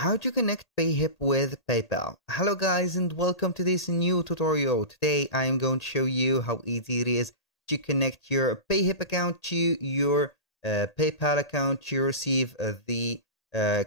How to connect Payhip with PayPal. Hello guys and welcome to this new tutorial. Today I am going to show you how easy it is to connect your Payhip account to your PayPal account to receive the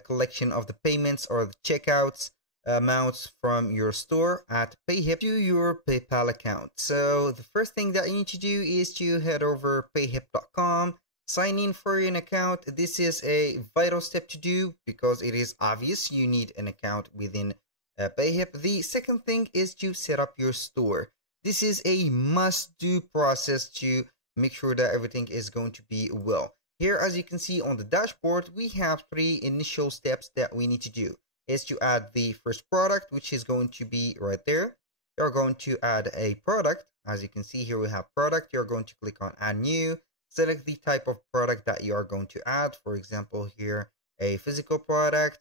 collection of the payments or the checkouts amounts from your store at Payhip to your PayPal account. So the first thing that you need to do is to head over payhip.com. Sign in for an account. This is a vital step to do because it is obvious you need an account within Payhip. The second thing is to set up your store. This is a must-do process to make sure that everything is going to be well. Here, as you can see on the dashboard, we have three initial steps that we need to do. Is to add the first product, which is going to be right there. You're going to add a product. As you can see here, we have product. You're going to click on add new. Select the type of product that you are going to add. For example, here, a physical product.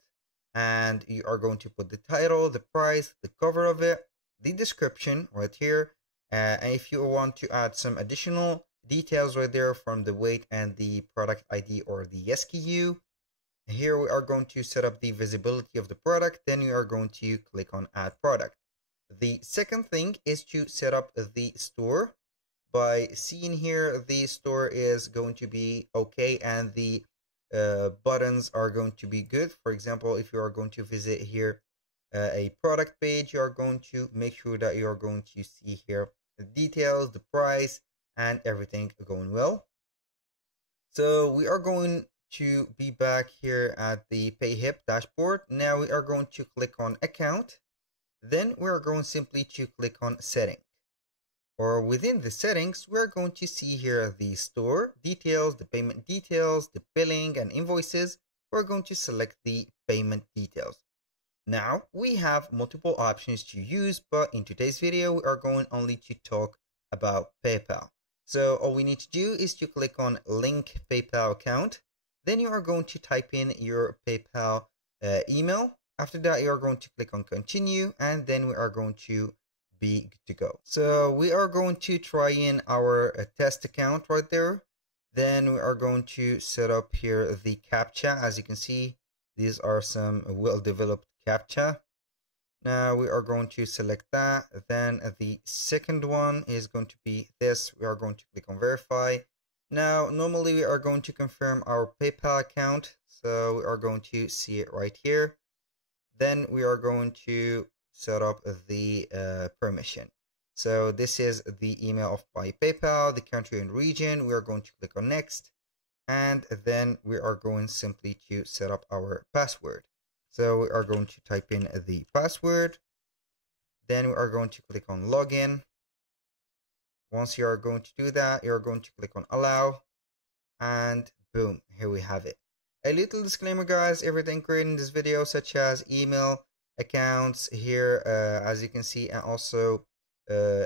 And you are going to put the title, the price, the cover of it, the description right here. And if you want to add some additional details right there from the weight and the product ID or the SKU, here we are going to set up the visibility of the product. Then you are going to click on add product. The second thing is to set up the store. By seeing here, the store is going to be okay and the buttons are going to be good. For example, if you are going to visit here a product page, you are going to make sure that you are going to see here the details, the price, and everything going well. So we are going to be back here at the Payhip dashboard. Now we are going to click on account. Then we are going simply to click on setting. Or within the settings, we're going to see here the store details, the payment details, the billing and invoices. We're going to select the payment details. Now we have multiple options to use, but in today's video, we are going only to talk about PayPal. So all we need to do is to click on link PayPal account. Then you are going to type in your PayPal email. After that, you are going to click on continue, and then we are going to be good to go. So we are going to try in our test account right there. Then we are going to set up here the CAPTCHA. As you can see, these are some well-developed CAPTCHA. Now we are going to select that. Then the second one is going to be this. We are going to click on verify. Now, normally we are going to confirm our PayPal account. So we are going to see it right here. Then we are going to set up the permission. So this is the email of by PayPal, the country and region. We are going to click on next, and then we are going simply to set up our password. So we are going to type in the password. Then we are going to click on login. Once you are going to do that, you're going to click on allow, and boom, here we have it. A little disclaimer, guys, everything created in this video, such as email accounts here, as you can see, and also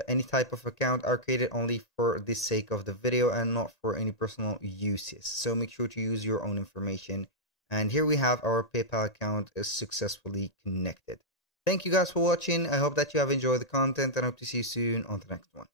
any type of account, are created only for the sake of the video and not for any personal uses. So make sure to use your own information. And here we have our PayPal account is successfully connected. Thank you guys for watching. I hope that you have enjoyed the content and I hope to see you soon on the next one.